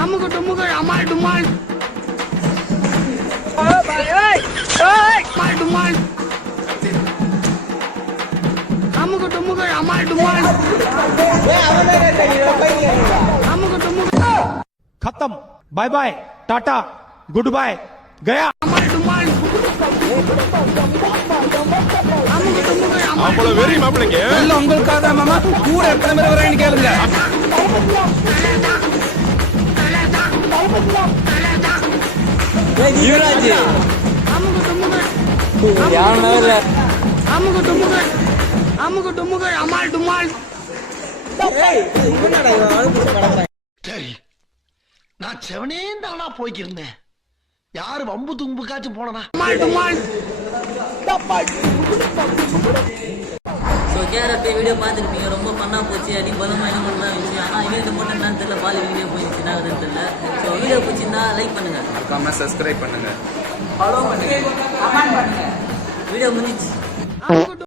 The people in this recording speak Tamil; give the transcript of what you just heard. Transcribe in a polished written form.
அமுகு டுமுகு அமால் டுமால் டுமால் அமுகு டுமுகு அமால் டுமால் அமுகு டுமுகு खत्म bye bye tata goodbye गया அமால் டுமால் அமுகு டுமுகு அமால் அவ்வளவு வெறி மாப்பிளைங்க எல்லாம் உங்களுக்காக தான் மாமா கூட எத்தனை பேர் வரேன்னு கேளுங்க யுவராஜ் அமுகு டுமுகு அமுகு டுமுகு அமுகு டுமுகு அமால் டுமால் சரி நான் செவனே தானா போய்க்கிருந்தேன் யாரு வம்பு தும்புக்காச்சும் போனா அமால் டுமால் ஸோ கேரட் வீடியோ பார்த்துருப்பீங்க ரொம்ப ஃபன்னாக போச்சு அடி பலமாக என்ன பண்ணலாம் இருந்துச்சு ஆனால் இவங்க மட்டும் என்னன்னு தெரியல பால் வீடியோ போயிடுச்சு என்ன ஆகுதுன்னு தெரியல ஸோ வீடியோ பிடிச்சிருந்தா லைக் பண்ணுங்க மறக்காம சப்ஸ்கிரைப் பண்ணுங்க ஃபாலோ பண்ணுங்க கமெண்ட் பண்ணுங்க வீடியோ முடிஞ்சிச்சு அமுகு